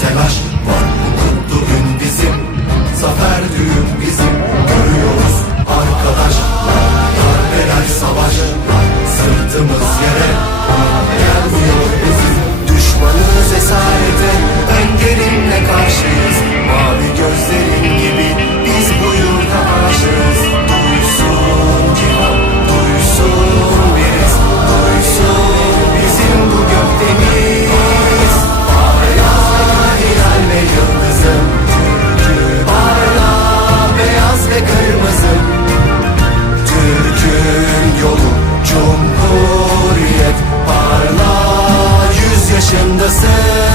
Telaş var. the sun.